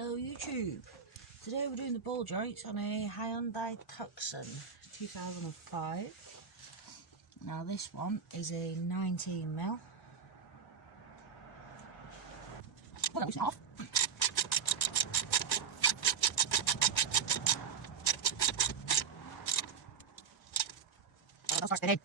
Hello YouTube. Today we're doing the ball joints on a Hyundai Tucson 2005. Now this one is a 19mm. Well, it's off. Oh, don't start spinning.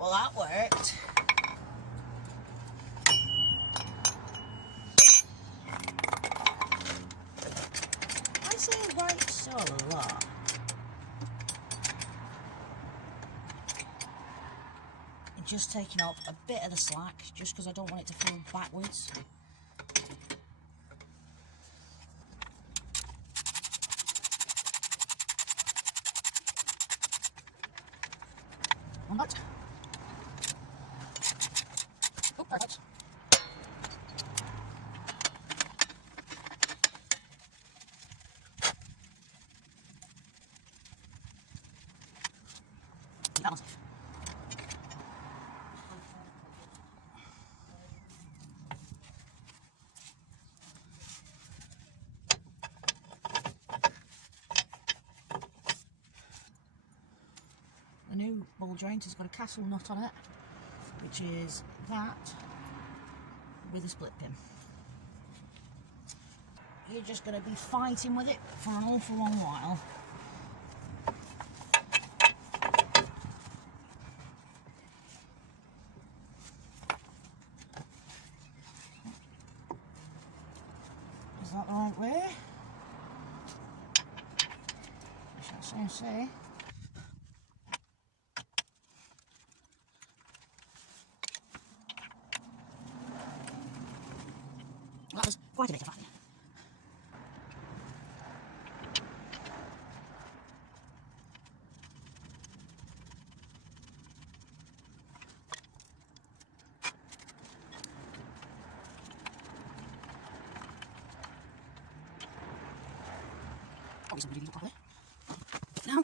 Well, that worked. I say right so a lot. And just taking up a bit of the slack, just because I don't want it to fall backwards. One back. Oh, perfect. That one's off. The new ball joint has got a castle nut on it, which is that with a split pin. You're just going to be fighting with it for an awful long while. Is that the right way? I shall say. That was quite a bit of fun. Probably somebody didn't properly. Now.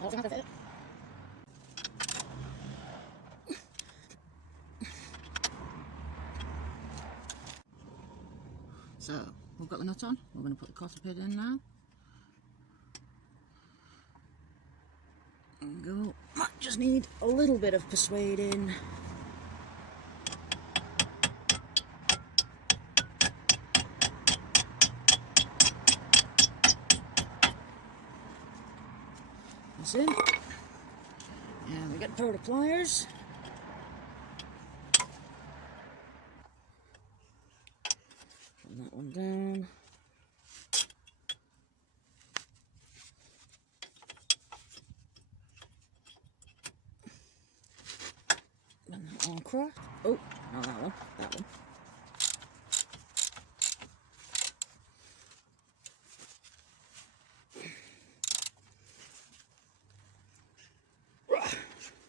I don't think I fit. So, we've got the nut on, we're going to put the cotter pin in now. And go. Might just need a little bit of persuading. That's in. And we get a pair of pliers. Put that one down. And that one across. Oh, not that one, that one.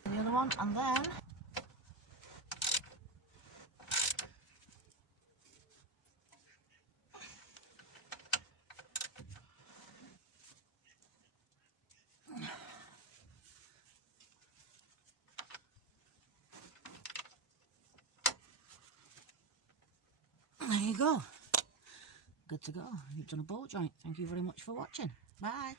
And the other one, and then there you go. Good to go. You've done a ball joint. Thank you very much for watching. Bye.